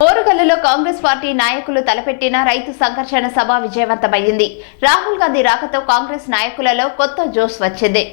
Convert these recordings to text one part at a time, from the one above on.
ఓరుగల్లులో Congress party నాయకులు తలపెట్టిన రైతు సంఘర్షణ సభ విజయవంతమైంది. రాహుల్ గాంధీ రాకతో కాంగ్రెస్ నాయకులలో కొత్త జోష్ వచ్చింది.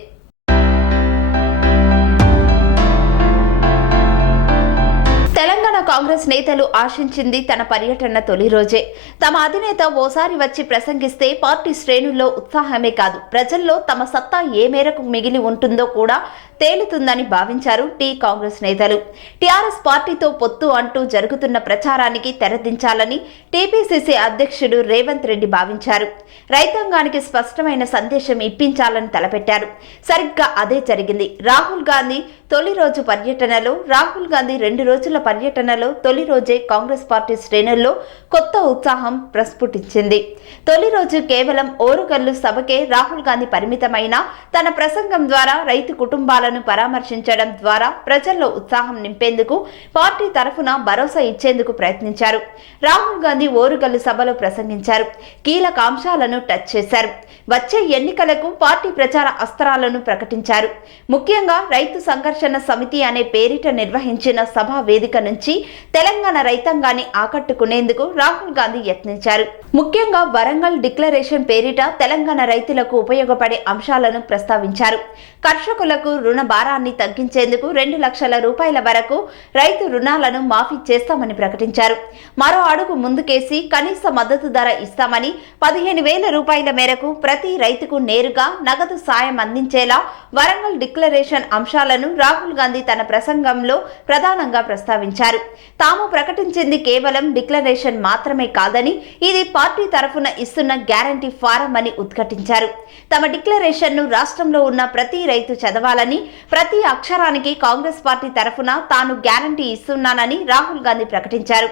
తెలంగాణ కాంగ్రెస్ నేతలు ఆశించింది తన పర్యటన తొలి రోజే. తమ అధినేత ఓసారి వచ్చి ప్రసంగిస్తే పార్టీ శ్రేణుల్లో ఉత్సాహమే కాదు, ప్రజల్లో తమ సత్తా ఏ మేరకు మిగిలి ఉంటుందో కూడా తేలుతుందని భావించారు కాంగ్రెస్ నేతలు. టీఆర్ఎస్ పార్టీతో పొత్తు అంటూ జరుగుతున్న ప్రచారానికి తెరదించాలని టీపీసీసీ అధ్యక్షుడు రేవంత్ రెడ్డి భావించారు. రైతాంగానికి స్పష్టమైన సందేశం ఇప్పించాలని తలపెట్టారు. సరిగ్గా అదే జరిగింది. రాహుల్ గాంధీ తొలి రోజు పర్యటనలో, రాహుల్ గాంధీ 2 రోజుల పర్యటనలో తొలి రోజే కాంగ్రెస్ పార్టీ శ్రేణుల్లో కొత్త ఉత్సాహం ప్రస్ఫుటించింది. తొలి రోజు కేవలం ఓరుగల్లు సభకే రాహుల్ గాంధీ పరిమితమైన తన ప్రసంగం ద్వారా రైతు కుటుంబాలను పరామర్శించడం ద్వారా ప్రజల్లో ఉత్సాహం నింపేందుకు, పార్టీ తరఫున భరోసా ఇచ్చేందుకు ప్రయత్నించారు. రాహుల్ గాంధీ ఓరుగల్లు సభలో ప్రసంగించారు. కీలక అంశాలను టచ్ చేశారు. వచ్చే ఎన్నికలకు పార్టీ ప్రచార అస్త్రాలను ప్రకటించారు. ముఖ్యంగా రైతు సంఘర్షణ సమితి అనే పేరిట నిర్వహించిన సభా వేదిక నుంచి తెలంగాణ రైతాంగాన్ని ఆకట్టుకునేందుకు రాహుల్ గాంధీ యత్నించారు. ముఖ్యంగా వరంగల్ డిక్లరేషన్ పేరిట తెలంగాణ రైతులకు ఉపయోగపడే అంశాలను ప్రస్తావించారు. కర్షకులకు రుణ భారాన్ని తగ్గించేందుకు 2 లక్షల రూపాయల వరకు రైతు రుణాలను మాఫీ చేస్తామని ప్రకటించారు. మరో అడుగు ముందుకేసి కనీస మద్దతు ధర ఇస్తామని, 15,000 రూపాయల మేరకు ప్రతి రైతుకు నేరుగా నగదు సాయం అందించేలా వరంగల్ డిక్లరేషన్ అంశాలను రాహుల్ గాంధీ తన ప్రసంగంలో ప్రధానంగా ప్రస్తావించారు. తాము ప్రకటించింది కేవలం డిక్లరేషన్ మాత్రమే కాదని, ఇది పార్టీ తరఫున ఇస్తున్న గ్యారంటీ ఫారం అని ఉద్ఘాటించారు. తమ డిక్లరేషన్ ను రాష్ట్రంలో ఉన్న ప్రతి రైతు చదవాలని, ప్రతి అక్షరానికి కాంగ్రెస్ పార్టీ తరఫున తాను గ్యారంటీ ఇస్తున్నానని రాహుల్ గాంధీ ప్రకటించారు.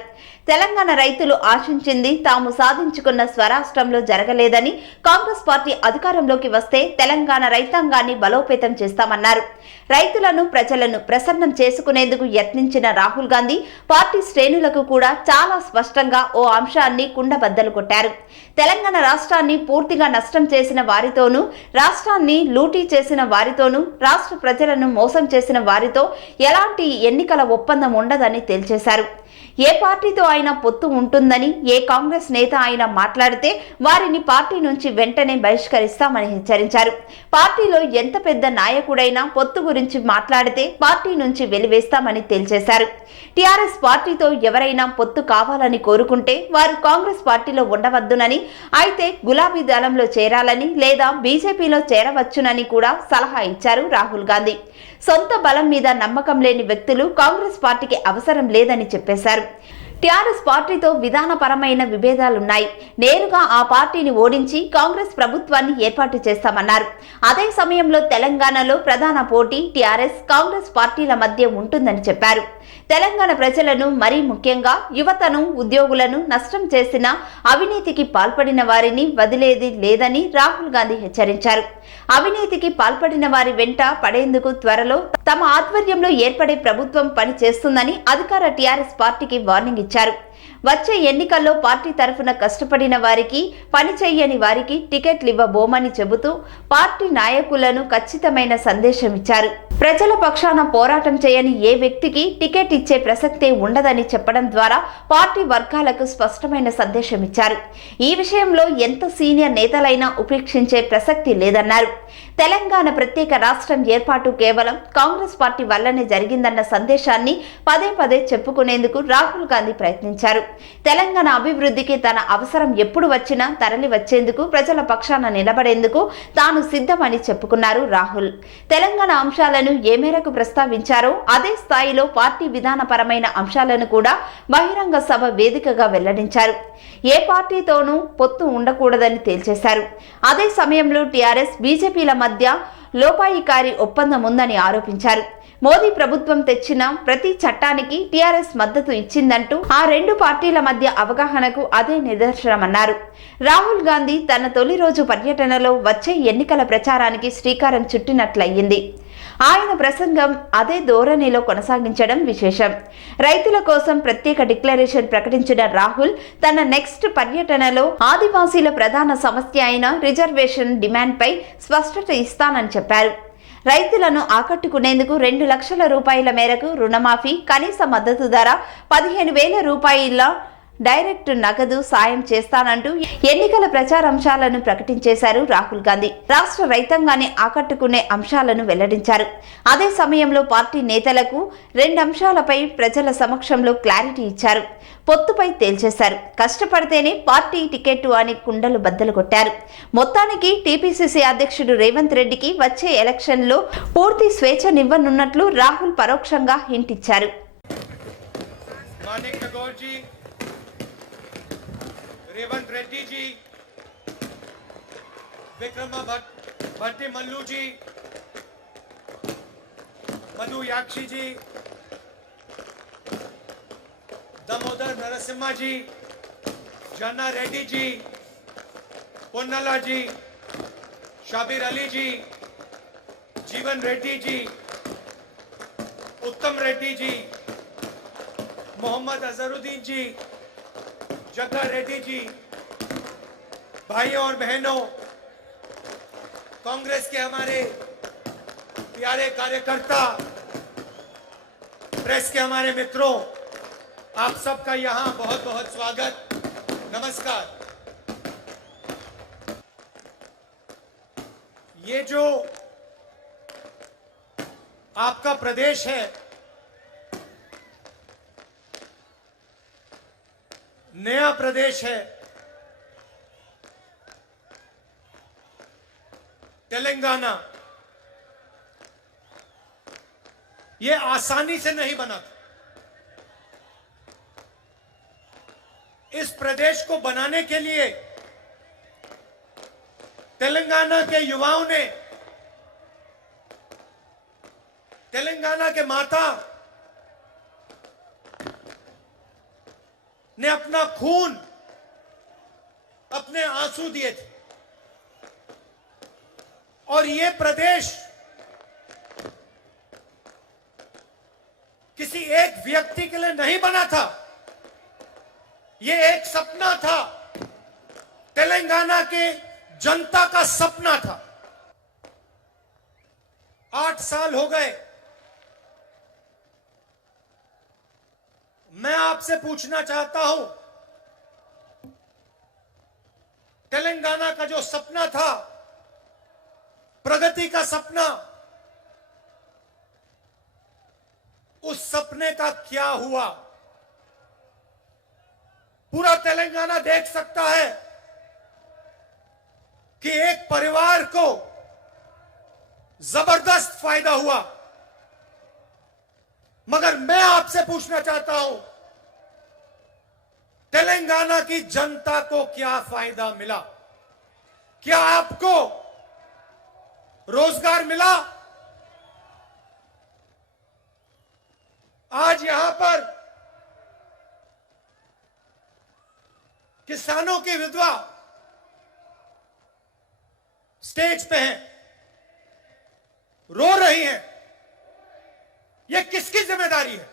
తెలంగాణ రైతులు ఆశించింది తాము సాధించుకున్న స్వరాష్ట్రంలో జరగలేదని, కాంగ్రెస్ పార్టీ అధికారంలోకి వస్తే తెలంగాణ రైతాంగాన్ని బలోపేతం చేస్తామన్నారు. రైతులను, ప్రజలను ప్రసన్నం చేసుకునేందుకు యత్నించిన రాహుల్ గాంధీ పార్టీ శ్రేణులకు కూడా చాలా స్పష్టంగా ఓ అంశాన్ని కుండబద్దలు కొట్టారు. తెలంగాణ రాష్ట్రాన్ని పూర్తిగా నష్టం చేసిన వారితోనూ, రాష్ట్రాన్ని లూటీ చేసిన వారితోనూ, రాష్ట్ర ప్రజలను మోసం చేసిన వారితో ఎలాంటి ఎన్నికల ఒప్పందం ఉండదని తేల్చేశారు. ఏ పార్టీతో అయినా పొత్తు ఉంటుందని ఏ కాంగ్రెస్ నేత అయినా మాట్లాడితే వారిని పార్టీ నుంచి వెంటనే బహిష్కరిస్తామని హెచ్చరించారు. పార్టీలో ఎంత పెద్ద నాయకుడైనా పొత్తు గురించి మాట్లాడితే పార్టీ నుంచి వెలివేస్తామని తేల్చేశారు. టీఆర్ఎస్ పార్టీతో ఎవరైనా పొత్తు కావాలని కోరుకుంటే వారు కాంగ్రెస్ పార్టీలో ఉండవద్దునని, అయితే గులాబీ దళంలో చేరాలని లేదా బీజేపీలో చేరవచ్చునని కూడా సలహా ఇచ్చారు రాహుల్ గాంధీ. సొంత బలం మీద నమ్మకం లేని వ్యక్తులు కాంగ్రెస్ పార్టీకి అవసరం లేదని చెప్పేశారు. టీఆర్ఎస్ పార్టీతో విధానపరమైన విభేదాలున్నాయి. నేరుగా ఆ పార్టీని ఓడించి కాంగ్రెస్ ప్రభుత్వాన్ని ఏర్పాటు చేస్తామన్నారు. అదే సమయంలో తెలంగాణలో ప్రధాన పోటీ టీఆర్ఎస్, కాంగ్రెస్ పార్టీల మధ్య ఉంటుందని చెప్పారు. తెలంగాణ ప్రజలను, మరీ ముఖ్యంగా యువతను, ఉద్యోగులను నష్టం చేసిన, అవినీతికి పాల్పడిన వారిని వదిలేది లేదని రాహుల్ గాంధీ హెచ్చరించారు. అవినీతికి పాల్పడిన వారి వెంట పడేందుకు త్వరలో తమ ఆధ్వర్యంలో ఏర్పడే ప్రభుత్వం పని చేస్తుందని అధికార టీఆర్ఎస్ పార్టీకి వార్నింగ్ ఇచ్చారు. వచ్చే ఎన్నికల్లో పార్టీ తరఫున కష్టపడిన వారికి, పని చెయ్యని వారికి టికెట్లు ఇవ్వబోమని చెబుతూ పార్టీ నాయకులను ఖచ్చితమైన సందేశం ఇచ్చారు. ప్రజల పక్షాన పోరాటం చేయని ఏ వ్యక్తికి టికెట్ ఇచ్చే ప్రసక్తే ఉండదని చెప్పడం ద్వారా పార్టీ వర్గాలకు స్పష్టమైన సందేశం ఇచ్చారు. ఈ విషయంలో ఎంత సీనియర్ నేతలైనా ఉపేక్షించే ప్రసక్తి లేదన్నారు. తెలంగాణ ప్రత్యేక రాష్ట్రం ఏర్పాటు కేవలం కాంగ్రెస్ పార్టీ వల్లనే జరిగిందన్న సందేశాన్ని పదే పదే చెప్పుకునేందుకు రాహుల్ గాంధీ ప్రయత్నించారు. తెలంగాణ అభివృద్ధికి తన అవసరం ఎప్పుడు వచ్చినా తరలి వచ్చేందుకు, ప్రజల పక్షాన నిలబడేందుకు తాను సిద్ధమని చెప్పుకున్నారు రాహుల్. తెలంగాణ అంశాలను ఏ మేరకు ప్రస్తావించారో అదే స్థాయిలో పార్టీ విధానపరమైన అంశాలను కూడా బహిరంగ సభ వేదికగా వెల్లడించారు. ఏ పార్టీతోనూ పొత్తు ఉండకూడదని తేల్చేశారు. అదే సమయంలో టీఆర్ఎస్, బీజేపీల మధ్య లోపాయికారి ఒప్పందం ఉందని ఆరోపించారు. మోదీ ప్రభుత్వం తెచ్చిన ప్రతి చట్టానికి టీఆర్ఎస్ మద్దతు ఇచ్చిందంటూ ఆ 2 పార్టీల మధ్య అవగాహనకు అదే నిదర్శనమన్నారు. రాహుల్ గాంధీ తన తొలి రోజు పర్యటనలో వచ్చే ఎన్నికల ప్రచారానికి శ్రీకారం చుట్టినట్లయింది. ఆయన ప్రసంగం అదే ధోరణిలో కొనసాగించడం విశేషం. రైతుల కోసం ప్రత్యేక డిక్లరేషన్ ప్రకటించిన రాహుల్ తన నెక్స్ట్ పర్యటనలో ఆదివాసీల ప్రధాన సమస్య అయిన రిజర్వేషన్ డిమాండ్పై స్పష్టత ఇస్తానని చెప్పారు. రైతులను ఆకట్టుకునేందుకు 2 లక్షల రూపాయల మేరకు రుణమాఫీ, కనీస మద్దతు ధర, 15,000 రూపాయల డైరెక్ట్ నగదు సాయం చేస్తానంటూ ఎన్నికల ప్రచారాంశాలను ప్రకటించేశారు రాహుల్ గాంధీ. రాష్ట్ర రైతాంగాన్ని ఆకట్టుకునే అంశాలను వెల్లడించారు. అదే సమయంలో పార్టీ నేతలకు 2 అంశాలపై ప్రజల సమక్షంలో క్లారిటీ ఇచ్చారు. పొత్తుపై తేల్చేశారు. కష్టపడితేనే పార్టీ టికెట్టు అని కుండలు బద్దలు కొట్టారు. మొత్తానికి టీపీసీసీ అధ్యక్షుడు రేవంత్ రెడ్డికి వచ్చే ఎలక్షన్లో పూర్తి స్వేచ్ఛనివ్వనున్నట్లు రాహుల్ పరోక్షంగా హింట్ ఇచ్చారు. रेवंत रेड्डी जी, विक्रमा भट्टी मल्लू जी, मधु याक्षी जी, दामोदर नरसिम्हा जी, जन्ना रेड्डी जी, पोन्नला जी, शाबिर अली जी, जीवन रेड्डी जी, उत्तम रेड्डी जी, मोहम्मद अजहरुद्दीन जी, जग्गा रेड्डी जी, भाइयों और बहनों, कांग्रेस के हमारे प्यारे कार्यकर्ता, प्रेस के हमारे मित्रों, आप सबका यहां बहुत बहुत स्वागत, नमस्कार। ये जो आपका प्रदेश है, नया प्रदेश है, तेलंगाना, ये आसानी से नहीं बना था। इस प्रदेश को बनाने के लिए तेलंगाना के युवाओं ने, तेलंगाना के माता ने अपना खून, अपने आंसू दिए थे। और ये प्रदेश किसी एक व्यक्ति के लिए नहीं बना था, ये एक सपना था, तेलंगाना के जनता का सपना था। 8 साल हो गए। मैं आपसे पूछना चाहता हूं, तेलंगाना का जो सपना था, प्रगति का सपना, उस सपने का क्या हुआ? पूरा तेलंगाना देख सकता है कि एक परिवार को जबरदस्त फायदा हुआ, मगर मैं आपसे पूछना चाहता हूं, तेलंगाना की जनता को क्या फायदा मिला? क्या आपको रोजगार मिला? आज यहां पर किसानों की विधवा स्टेज पे हैं, रो रही हैं। ये किसकी जिम्मेदारी है?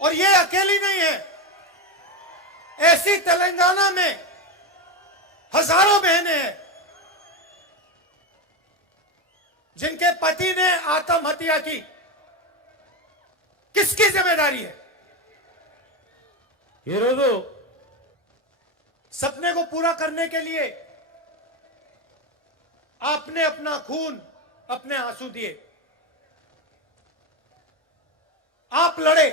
और ये अकेली नहीं है, ऐसी तेलंगाना में हजारों बहनें हैं जिनके पति ने आत्महत्या की। किसकी जिम्मेदारी है? ये रोजो सपने को पूरा करने के लिए आपने अपना खून, अपने आंसू दिए, आप लड़े,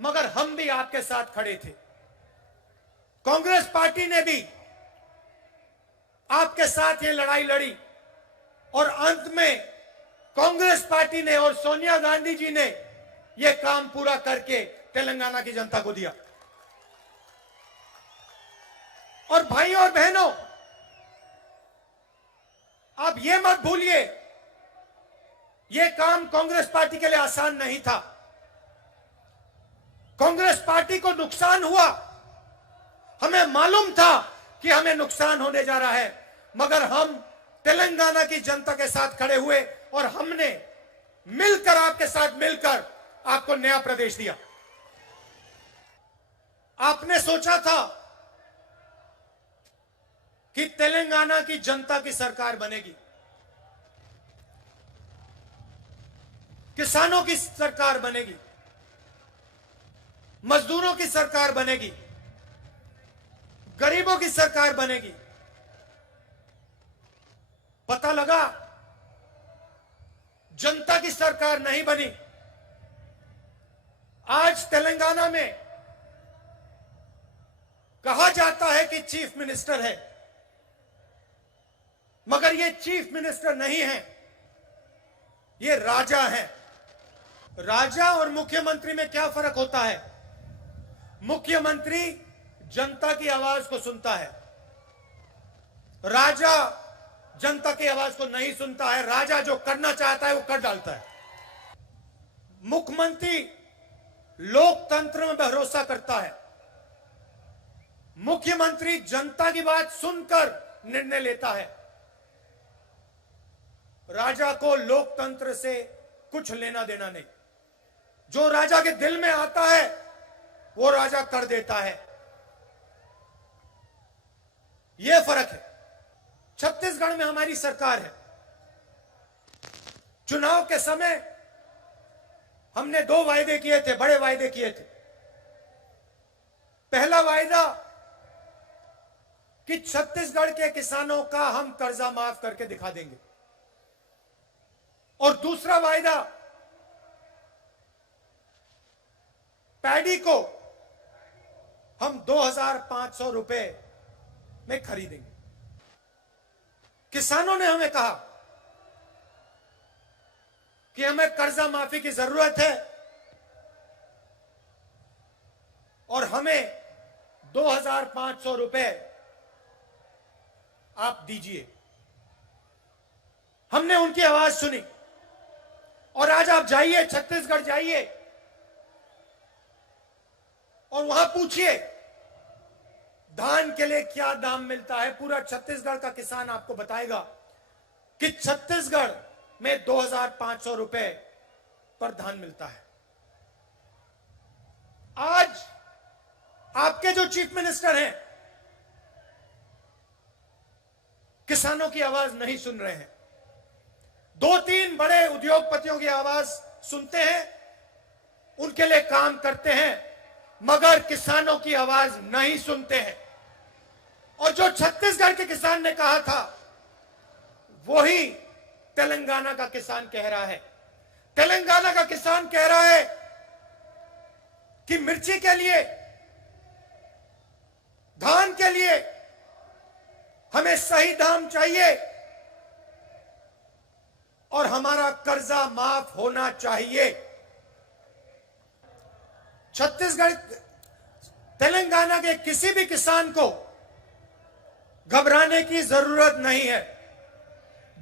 मगर हम भी आपके साथ खड़े थे। कांग्रेस पार्टी ने भी आपके साथ ये लड़ाई लड़ी और अंत में कांग्रेस पार्टी ने और सोनिया गांधी जी ने ये काम पूरा करके तेलंगाना की जनता को दिया। और भाइयों और बहनों, आप ये मत भूलिए, ये काम कांग्रेस पार्टी के लिए आसान नहीं था। कांग्रेस पार्टी को नुकसान हुआ, हमें मालूम था कि हमें नुकसान होने जा रहा है, मगर हम तेलंगाना की जनता के साथ खड़े हुए और हमने मिलकर, आपके साथ मिलकर आपको नया प्रदेश दिया। आपने सोचा था कि तेलंगाना की जनता की सरकार बनेगी, किसानों की सरकार बनेगी, मजदूरों की सरकार बनेगी, गरीबों की सरकार बनेगी। पता लगा जनता की सरकार नहीं बनी। आज तेलंगाना में कहा जाता है कि चीफ मिनिस्टर है, मगर ये चीफ मिनिस्टर नहीं है, ये राजा है। राजा और मुख्यमंत्री में क्या फर्क होता है? मुख्यमंत्री जनता की आवाज को सुनता है, राजा जनता की आवाज को नहीं सुनता है। राजा जो करना चाहता है वो कर डालता है। मुख्यमंत्री लोकतंत्र में भरोसा करता है, मुख्यमंत्री जनता की बात सुनकर निर्णय लेता है। राजा को लोकतंत्र से कुछ लेना देना नहीं। जो राजा के दिल में आता है वो राजा कर देता है। यह फर्क है। छत्तीसगढ़ में हमारी सरकार है। चुनाव के समय हमने 2 वायदे किए थे, बड़े वायदे किए थे। पहला वायदा कि छत्तीसगढ़ के किसानों का हम कर्जा माफ करके दिखा देंगे, और दूसरा वायदा पैडी को हम 2500 रुपए में खरीदेंगे। किसानों ने हमें कहा कि हमें कर्जा माफी की जरूरत है और हमें 2500 रुपए आप दीजिए। हमने उनकी आवाज सुनी और आज आप जाइए, छत्तीसगढ़ जाइए और वहां पूछिए धान के लिए क्या दाम मिलता है। पूरा छत्तीसगढ़ का किसान आपको बताएगा कि छत्तीसगढ़ में 2500 रुपए पर धान मिलता है। आज आपके जो चीफ मिनिस्टर हैं किसानों की आवाज नहीं सुन रहे हैं। 2-3 बड़े उद्योगपतियों की आवाज सुनते हैं, उनके लिए काम करते हैं, मगर किसानों की आवाज नहीं सुनते हैं। और जो छत्तीसगढ़ के किसान ने कहा था वही तेलंगाना का किसान कह रहा है। तेलंगाना का किसान कह रहा है कि मिर्ची के लिए, धान के लिए हमें सही दाम चाहिए और हमारा कर्जा माफ होना चाहिए। छत्तीसगढ़, तेलंगाना के किसी भी किसान को घबराने की जरूरत नहीं है।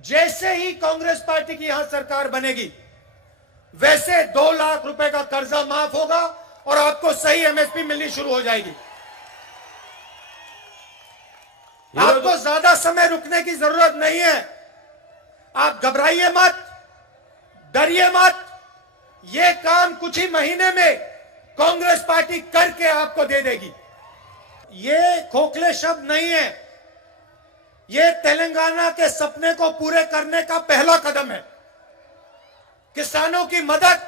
जैसे ही कांग्रेस पार्टी की यहां सरकार बनेगी वैसे 2 लाख रुपए का कर्जा माफ होगा और आपको सही एमएसपी मिलनी शुरू हो जाएगी। आपको ज्यादा समय रुकने की जरूरत नहीं है। आप घबराइए मत, डरिए मत। यह काम कुछ ही महीने में कांग्रेस पार्टी करके आपको दे देगी। ये खोखले शब्द नहीं है, ये तेलंगाना के सपने को पूरे करने का पहला कदम है। किसानों की मदद,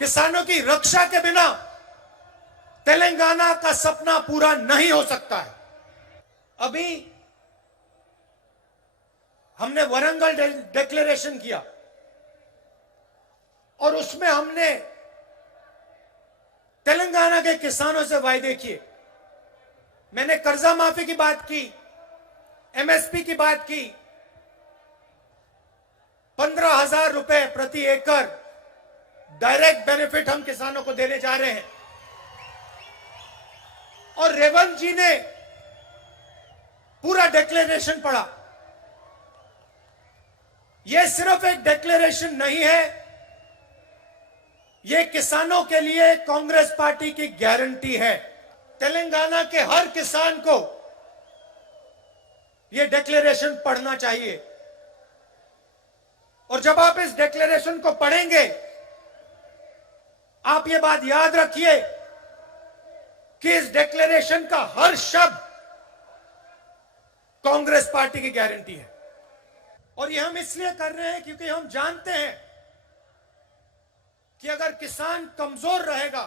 किसानों की रक्षा के बिना तेलंगाना का सपना पूरा नहीं हो सकता है। अभी हमने वरंगल डिक्लेरेशन किया और उसमें हमने तेलंगाना के किसानों से वायदे किए। मैंने कर्जा माफी की बात की, एमएसपी की बात की, 15,000 रुपए प्रति एकड़ डायरेक्ट बेनिफिट हम किसानों को देने जा रहे हैं। और रेवंत जी ने पूरा डिक्लेरेशन पढ़ा। यह सिर्फ एक डिक्लेरेशन नहीं है, यह किसानों के लिए कांग्रेस पार्टी की गारंटी है। तेलंगाना के हर किसान को यह डिक्लेरेशन पढ़ना चाहिए। और जब आप इस डिक्लेरेशन को पढ़ेंगे, आप यह बात याद रखिए कि इस डिक्लेरेशन का हर शब्द कांग्रेस पार्टी की गारंटी है। और ये हम इसलिए कर रहे हैं क्योंकि हम जानते हैं कि अगर किसान कमजोर रहेगा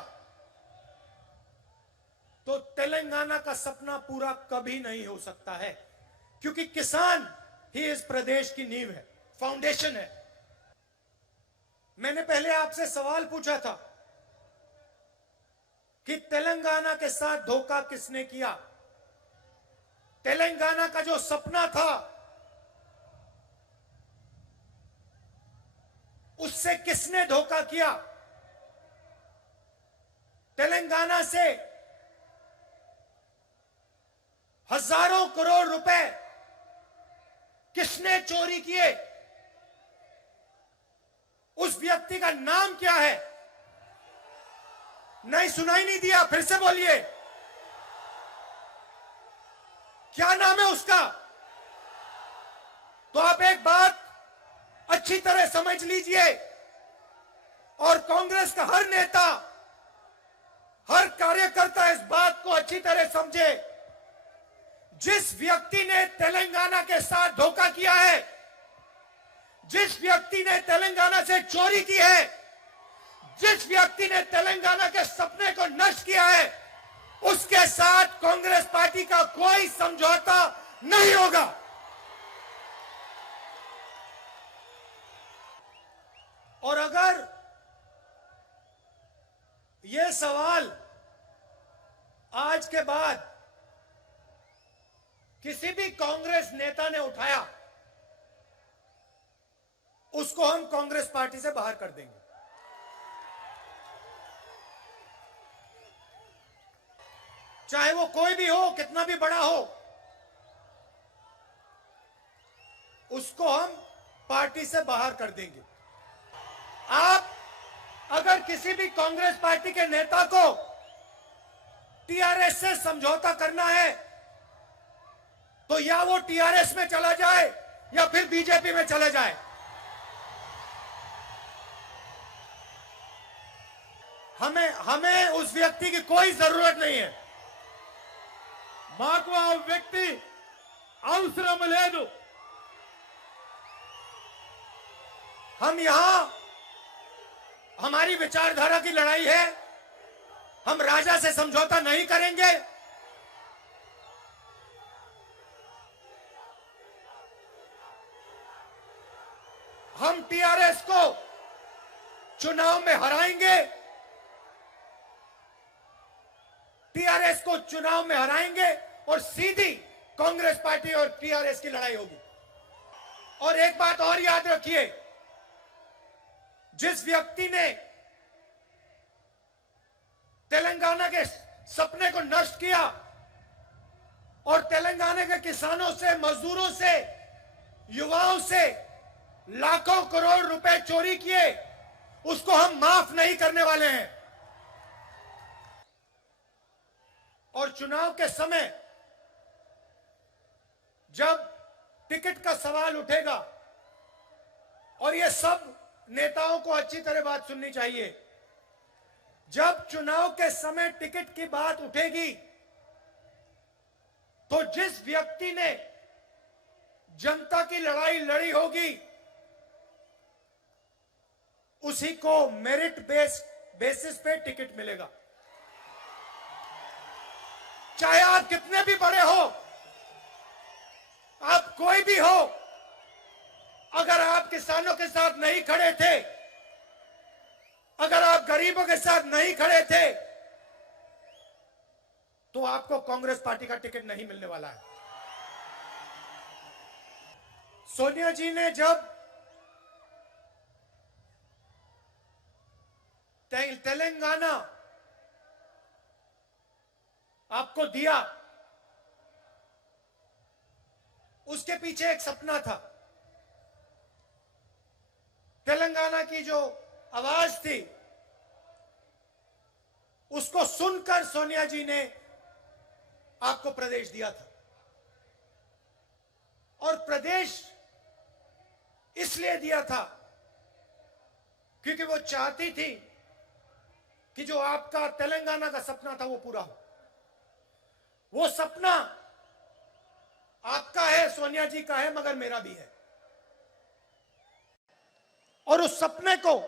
तो तेलंगाना का सपना पूरा कभी नहीं हो सकता है, क्योंकि किसान ही इस प्रदेश की नींव है, फाउंडेशन है। मैंने पहले आपसे सवाल पूछा था कि तेलंगाना के साथ धोखा किसने किया। तेलंगाना का जो सपना था उससे किसने धोखा किया। तेलंगाना से हजारों करोड़ रुपए किसने चोरी किए, उस व्यक्ति का नाम क्या है? नहीं, सुनाई नहीं दिया, फिर से बोलिए, क्या नाम है उसका? तो आप एक बात अच्छी तरह समझ लीजिए और कांग्रेस का हर नेता, हर कार्यकर्ता इस बात को अच्छी तरह समझे। जिस व्यक्ति ने तेलंगाना के साथ धोखा किया है, जिस व्यक्ति ने तेलंगाना से चोरी की है, जिस व्यक्ति ने तेलंगाना के सपने को नष्ट किया है, उसके साथ कांग्रेस पार्टी का कोई समझौता नहीं होगा। और अगर यह सवाल आज के बाद किसी भी कांग्रेस नेता ने उठाया, उसको हम कांग्रेस पार्टी से बाहर कर देंगे। चाहे वो कोई भी हो, कितना भी बड़ा हो, उसको हम पार्टी से बाहर कर देंगे। आप अगर किसी भी कांग्रेस पार्टी के नेता को टीआरएस से समझौता करना है तो या वो टीआरएस में चला जाए या फिर बीजेपी में चला जाए। हमें उस व्यक्ति की कोई जरूरत नहीं है। మాకు ఆ వ్యక్తి అవసరం లేదు। हम यहां हमारी विचारधारा की लड़ाई है, हम राजा से समझौता नहीं करेंगे। हम टीआरएस को चुनाव में हराएंगे, टीआरएस को चुनाव में हराएंगे और सीधी कांग्रेस पार्टी और टीआरएस की लड़ाई होगी। और एक बात और याद रखिए, जिस व्यक्ति ने तेलंगाना के सपने को नष्ट किया और तेलंगाना के किसानों से, मजदूरों से, युवाओं से लाखों करोड़ रुपए चोरी किए, उसको हम माफ नहीं करने वाले हैं। और चुनाव के समय जब टिकट का सवाल उठेगा, और ये सब नेताओं को अच्छी तरह बात सुननी चाहिए, जब चुनाव के समय टिकट की बात उठेगी तो जिस व्यक्ति ने जनता की लड़ाई लड़ी होगी उसी को मेरिट बेसिस पे टिकट मिलेगा। चाहे आप कितने भी बड़े हो, आप कोई भी हो, अगर आप किसानों के साथ नहीं खड़े थे, अगर आप गरीबों के साथ नहीं खड़े थे, तो आपको कांग्रेस पार्टी का टिकट नहीं मिलने वाला है। सोनिया जी ने जब तेलंगाना आपको दिया, उसके पीछे एक सपना था। तेलंगाना की जो आवाज थी उसको सुनकर सोनिया जी ने आपको प्रदेश दिया था। और प्रदेश इसलिए दिया था क्योंकि वो चाहती थी कि जो आपका तेलंगाना का सपना था वो पूरा हो। वो सपना आपका है, सोनिया जी का है, मगर मेरा भी है। और उस सपने को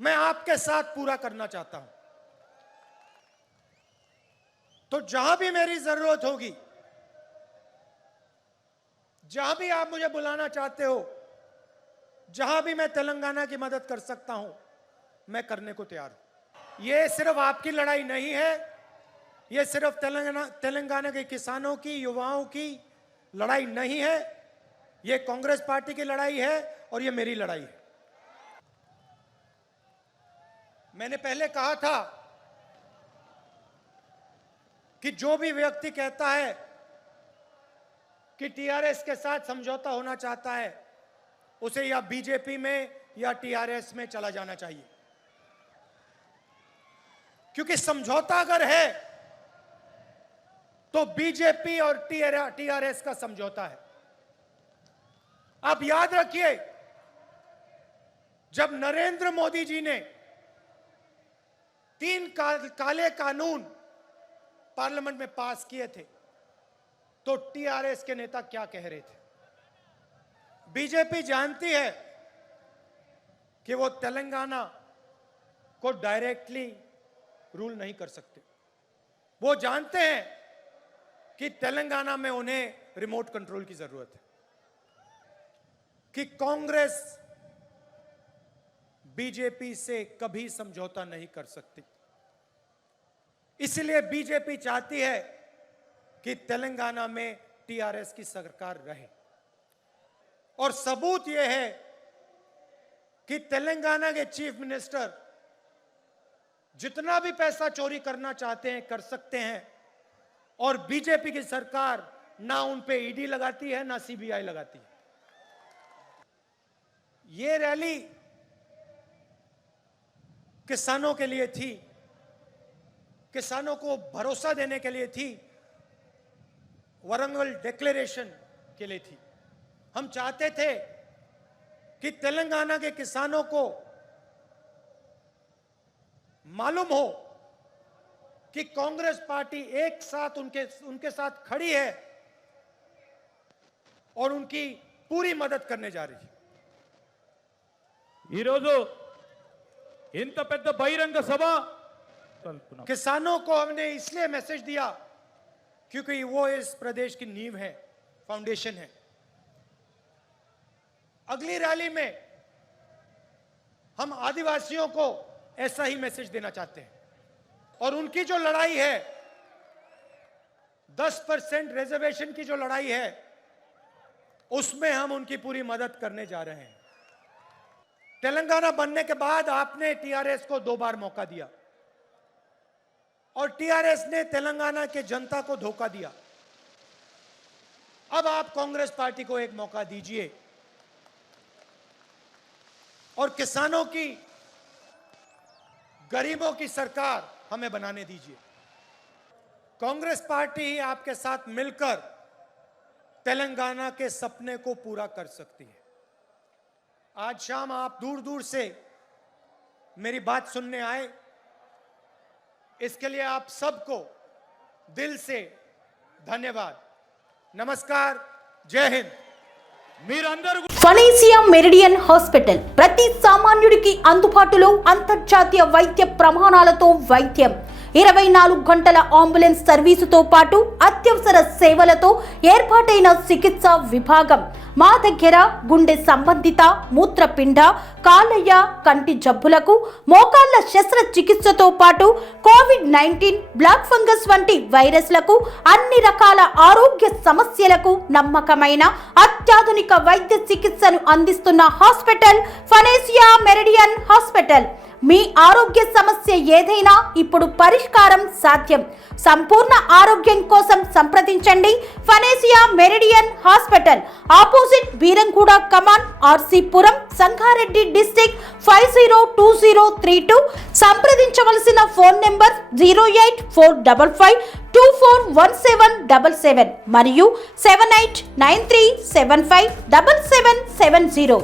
मैं आपके साथ पूरा करना चाहता हूं। तो जहां भी मेरी जरूरत होगी, जहां भी आप मुझे बुलाना चाहते हो, जहां भी मैं तेलंगाना की मदद कर सकता हूं, मैं करने को तैयार हूं। यह सिर्फ आपकी लड़ाई नहीं है, यह सिर्फ तेलंगाना के किसानों की, युवाओं की लड़ाई नहीं है, यह कांग्रेस पार्टी की लड़ाई है और यह मेरी लड़ाई है। मैंने पहले कहा था कि जो भी व्यक्ति कहता है कि टीआरएस के साथ समझौता होना चाहता है, उसे या बीजेपी में या टीआरएस में चला जाना चाहिए, क्योंकि समझौता अगर है तो बीजेपी और टीआरएस का समझौता है। आप याद रखिए, जब नरेंद्र मोदी जी ने 3 काले कानून पार्लियामेंट में पास किए थे, तो टीआरएस के नेता क्या कह रहे थे? बीजेपी जानती है कि वो तेलंगाना को डायरेक्टली रूल नहीं कर सकते। वो जानते हैं कि तेलंगाना में उन्हें रिमोट कंट्रोल की जरूरत है, कि कांग्रेस बीजेपी से कभी समझौता नहीं कर सकती। इसलिए बीजेपी चाहती है कि तेलंगाना में टीआरएस की सरकार रहे। और सबूत यह है कि तेलंगाना के चीफ मिनिस्टर जितना भी पैसा चोरी करना चाहते हैं कर सकते हैं, और बीजेपी की सरकार ना उन पे ईडी लगाती है ना सीबीआई लगाती है। ये रैली किसानों के लिए थी, किसानों को भरोसा देने के लिए थी, वरंगल डिक्लेरेशन के लिए थी। हम चाहते थे कि तेलंगाना के किसानों को मालूम हो कि कांग्रेस पार्टी एक साथ उनके साथ खड़ी है और उनकी पूरी मदद करने जा रही है। ఈరోజు ఇంత పెద్ద బహిరంగ సభ किसानों को हमने इसलिए मैसेज दिया क्योंकि वो इस प्रदेश की नींव है, फाउंडेशन है। अगली रैली में हम आदिवासियों को ऐसा ही मैसेज देना चाहते हैं, और उनकी जो लड़ाई है, 10% रिजर्वेशन की जो लड़ाई है, उसमें हम उनकी पूरी मदद करने जा रहे हैं। तेलंगाना बनने के बाद आपने टीआरएस को 2 बार मौका दिया, और टीआरएस ने तेलंगाना के जनता को धोखा दिया। अब आप कांग्रेस पार्टी को एक मौका दीजिए और किसानों की, गरीबों की सरकार हमें बनाने दीजिए। कांग्रेस पार्टी ही आपके साथ मिलकर तेलंगाना के सपने को पूरा कर सकती है। आज शाम आप दूर दूर से मेरी बात सुनने आए, इसके लिए आप सबको दिल से धन्यवाद। नमस्कार, जय हिंद। మీరందరూ ఫనేసియా మెరిడియన్ హాస్పిటల్ ప్రతి సామాన్యుడికి అందుబాటులో అంతర్జాతీయ వైద్య ప్రమాణాలతో వైద్యం, 24 గంటల అంబులెన్స్ సర్వీసుతో పాటు అత్యవసర సేవలతో ఏర్పాటైన చికిత్స విభాగం. మా దగ్గర గుండె సంబంధిత, మూత్రపిండ, కాలేయ, కంటి జబ్బులకు, మోకాళ్ల శస్త్రచికిత్సతో పాటు కోవిడ్-19, బ్లాక్ ఫంగస్ వంటి వైరస్లకు, అన్ని రకాల ఆరోగ్య సమస్యలకు నమ్మకమైన అత్యాధునిక వైద్య చికిత్సను అందిస్తున్న హాస్పిటల్ ఫనేసియా మెరిడియన్ హాస్పిటల్. మీ ఆరోగ్య సమస్య ఏదైనా ఇప్పుడు పరిష్కారం సాధ్యం. సంపూర్ణ ఆరోగ్యం కోసం సంప్రదించండి Panacea Meridian hospital, opposite Beeramguda కమాన్, ఆర్సీపురం, సంగారెడ్డి డిస్ట్రిక్ట్ 502032. సంప్రదించవలసిన ఫోన్ నెంబర్ 08455241777 మరియు 7893757770.